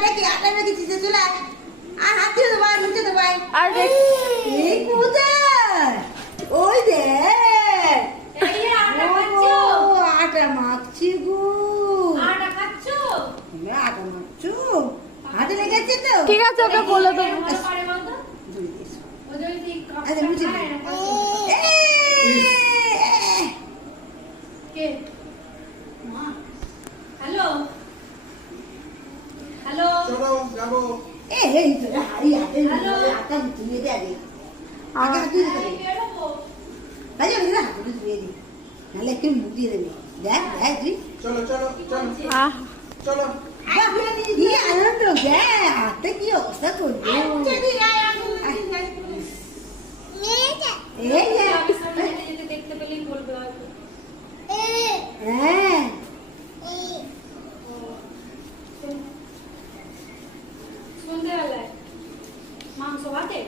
দেখি আটা মেখে চিজে চলে আর হাতে তো ভাই মুছে তো ভাই আর দেখ এই কোথায় ওই দে এই আটা খাচ্ছো আটা মাখছি গো আটা খাচ্ছো আটা মাখছো হাতে লেগেছে তো ঠিক আছে ওকে বলে দেবো ভালো পারে বলতো ধুয়ে দিয়েছো। ও যদি আচ্ছা, মুছে দে। কে মা হ্যালো হ্যালো চলো যাবো। এই তো হাড়ি হাতে হ্যালো। আটা ধুয়ে দে আগে আগে হাত ধুয়ে দে বেরোবো ভাই আমি হাত ধুয়ে দিই নাহলে একটু মুখ দিয়ে দেবে দেখ দেখ তুই চলো চলো চলো আহ চলো। কি আনন্দ দেখ হাতে কি অবস্থা করবো এই যে, আমি সামনে যেতে দেখতে পেলেই বলবে হয়তো হ্যাঁ সন্ধ্যেবেলায় মাংস ভাতে